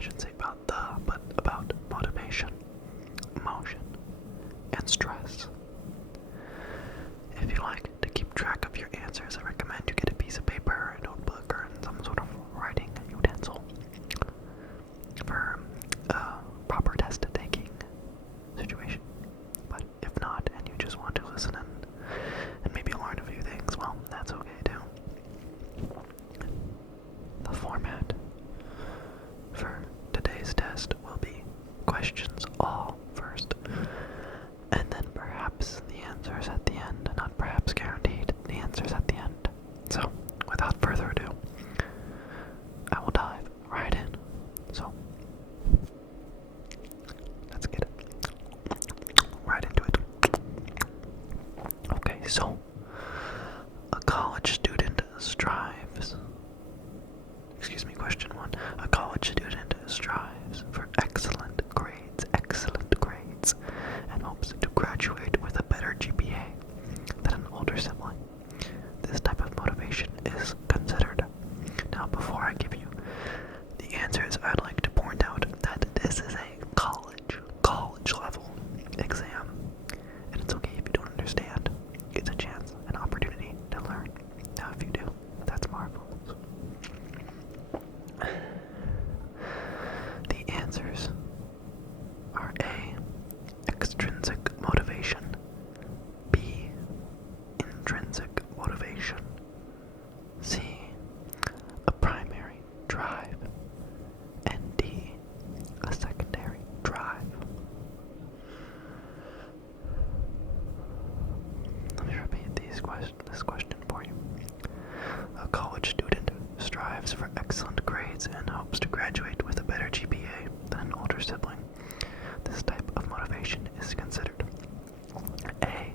I should say about but about motivation, emotion, and stress. If you like to keep track of your answers, I recommend you get a piece of paper or a notebook or some sort of writing utensil for a proper test taking situation. But if not, and you just want to listen and maybe learn a few things, well, that's okay too. The format for today's test will be questions all first, and then perhaps the answers at the end. Not perhaps, guaranteed, the answers at the end. So, without further ado, I will dive right in. So, let's get right into it. Okay, so, a college student strives. Question 1. A college student strives for excellent grades, and hopes to graduate with a better GPA than an older sibling. This type of motivation is considered. Now, before I give you the answers, I'd like to point out that this is a college level exam, and it's okay if you don't understand. It's a chance, an opportunity to learn. Now, if you do, that's marvelous. The answers are A. Extrinsic motivation, B. Intrinsic motivation, C. A primary drive, and D. A secondary drive. Let me repeat this question for you. A college student strives for excellent grades and hopes to graduate with a better GPA than an older sibling. This type of motivation is considered A.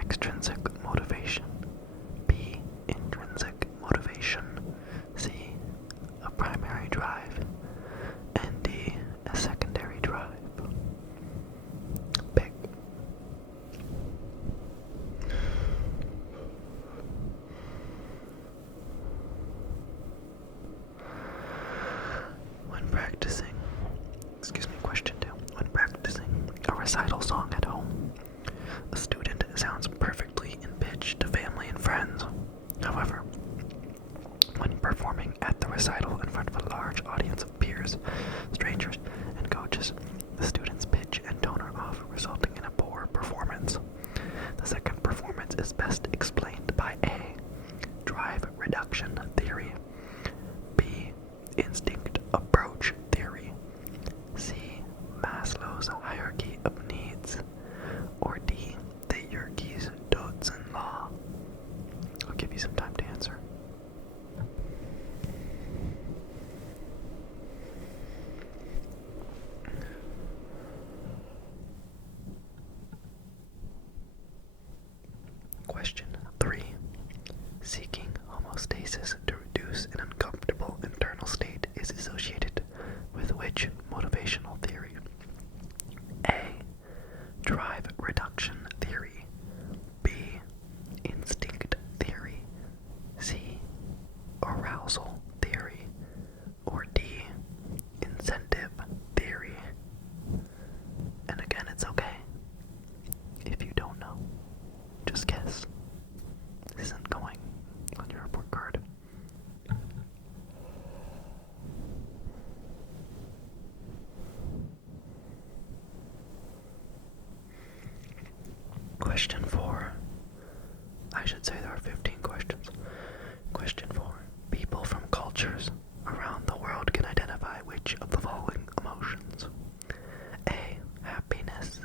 Extrinsic motivation, B. Intrinsic motivation, C. A primary drive, and D. A secondary drive. Pick. Question 2. When practicing a recital song at home, a student sounds perfectly in pitch to family and friends. However, when performing at the recital in front of a large audience of peers, strangers, and coaches, the student's pitch and tone are off, resulting in a poor performance. The second performance is best explained by A. Drive reduction theory, B. Instinct approach theory, C. Maslow's hierarchy of needs, or D. The Yerkes-Dodson law. I'll give you some time to answer. Question 3. Seeking homeostasis to reduce an uncomfortable internal state is associated with which motivational theory? A. Drive reduction theory, B. Instinct theory, C. Arousal theory, or D. Incentive theory. And again, it's okay if you don't know. Just guess. This isn't going on your report card. Question 4. I should say there are 15 questions. Question 4. People from cultures around the world can identify which of the following emotions? A. Happiness,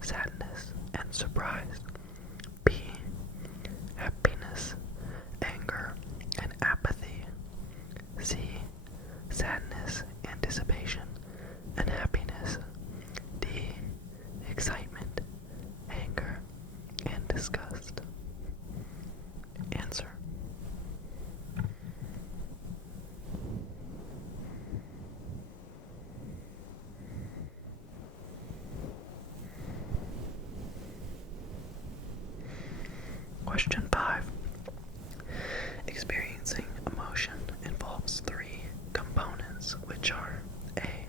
sadness, and surprise. B. Happiness, anger, and apathy. C. Sadness, anticipation, and happiness. D. Excitement, anger, and disgust. Answer. Question 5. Experiencing emotion involves 3 components, which are A.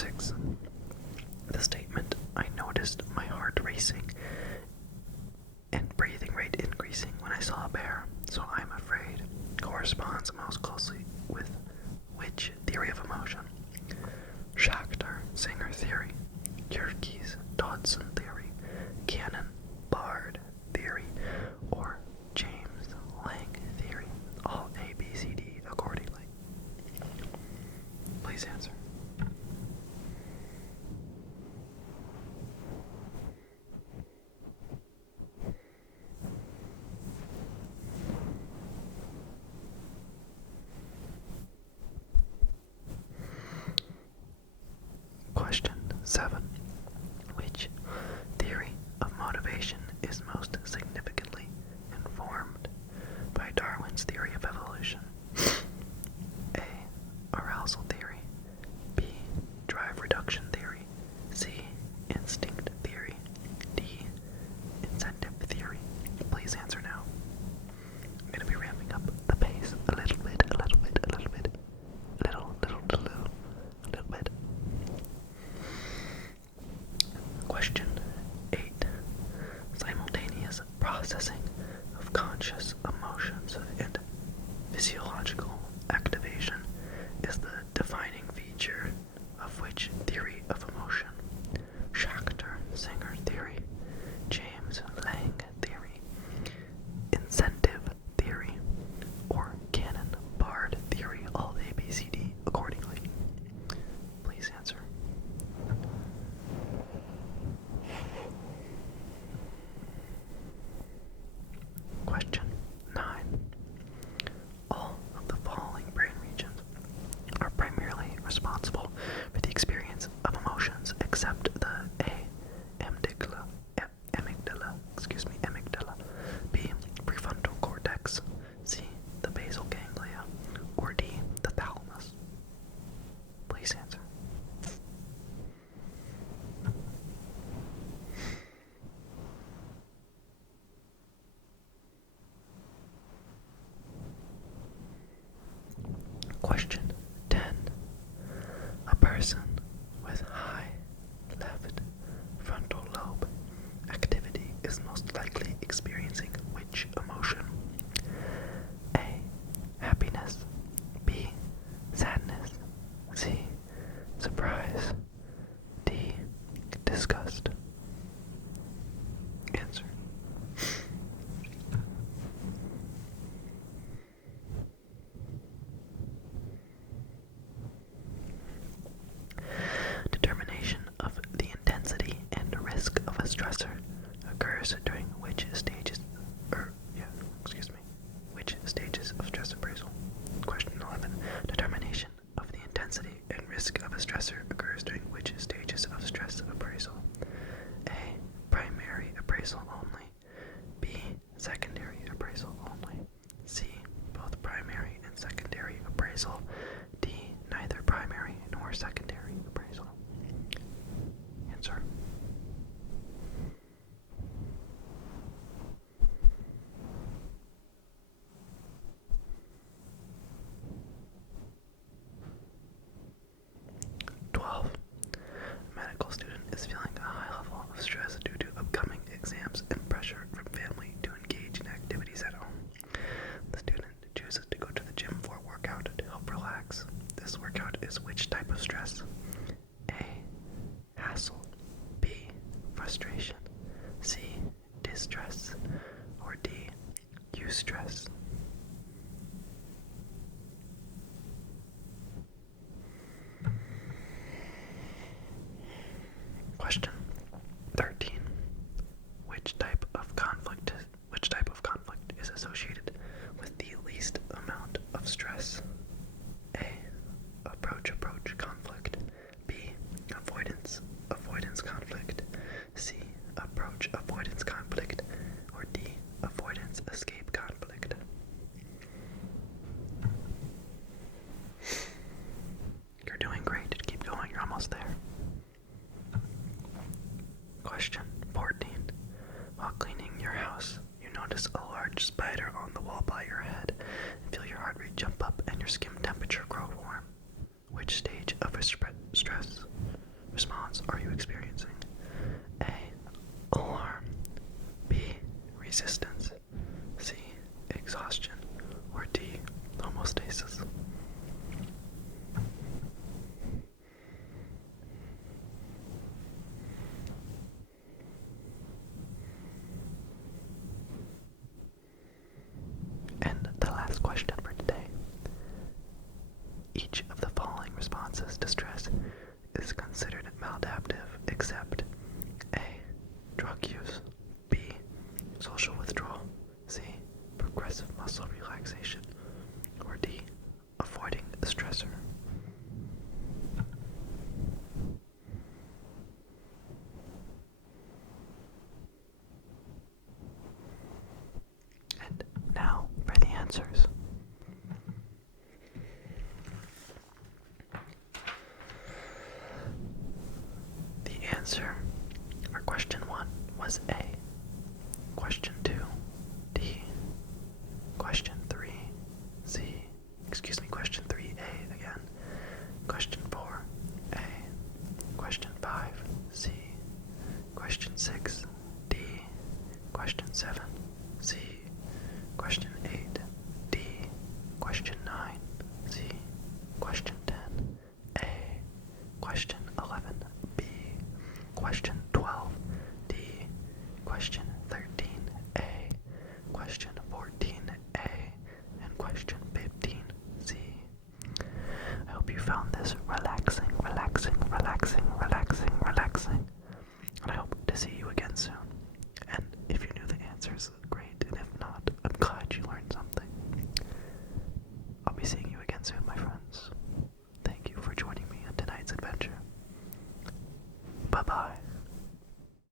6. The statement, "I noticed my heart racing and breathing rate increasing when I saw a bear, so I'm afraid," corresponds most closely with which theory of emotion? Schachter, Singer theory, Yerkes, Dodson theory, Cannon-Bard theory, or James Lang theory? All A, B, C, D accordingly. Please answer. Question 7. Which theory of motivation is most significantly informed by Darwin's theory of evolution? A. Arousal theory. B. Drive reduction theory. C. Instinct theory. D. Incentive theory. Please answer now. I'm going to be ramping up the pace a little bit. Question 8. Simultaneous processing of conscious emotions and physiological activation is the defining feature of which theory of emotion? Schachter, Singer theory, James Lang theory, incentive theory, or Cannon-Bard theory? All A, B, C, D accordingly. Please answer. Question 9. All of the following brain regions are primarily responsible for the experience of emotions except the A. Amygdala, B. Prefrontal cortex, C. The basal ganglia, or D. The thalamus. Please answer. Question 10. A person with high left frontal lobe activity is most likely experiencing which emotion? A. Happiness. B. Sadness. C. Surprise. D. Disgust. Answer. Determination of the intensity and risk of a stressor occurs during which stages of stress appraisal? Question 11. Determination of the intensity and risk of a stressor occurs during which stages of stress appraisal? A. Primary appraisal only. B. Secondary appraisal only. C. Both primary and secondary appraisal. D. Neither primary nor secondary appraisal. Answer. A medical student is feeling a high level of stress due to upcoming exams and pressure from family to engage in activities at home. The student chooses to go to the gym for a workout to help relax. This workout is which type of stress? A. Hassle. B. Frustration. C. Distress. Or D. Eustress. Question 13. Which type of conflict is associated with the least amount of stress? A. Approach conflict. B. Avoidance conflict. C. Approach avoidance conflict. Or D. Avoidance escape conflict. You're doing great. Keep going. You're almost there. Question 14. While cleaning your house, you notice a large spider on the wall by your head and feel your heart rate jump up and your skin temperature grow warm. Which stage of stress? response are you experiencing? A. Alarm. B. Resistance. C. Exhaustion. Or D. Homostasis. And the last question for today. Each of the following responses to stress is considered maladaptive except A. Drug use. B. Social withdrawal. C. Progressive muscle relaxation. Or D. Avoiding the stressor. And now for the answers. The answer for question 1 was A. Question 2, D. Question 3, C. Question 3A again. Question 4, A. Question 5, C. Question 6, D. Question 7, C. Question 8, D. Question 9, C. Question 10, A. Question 11, B. Question 12, D. Question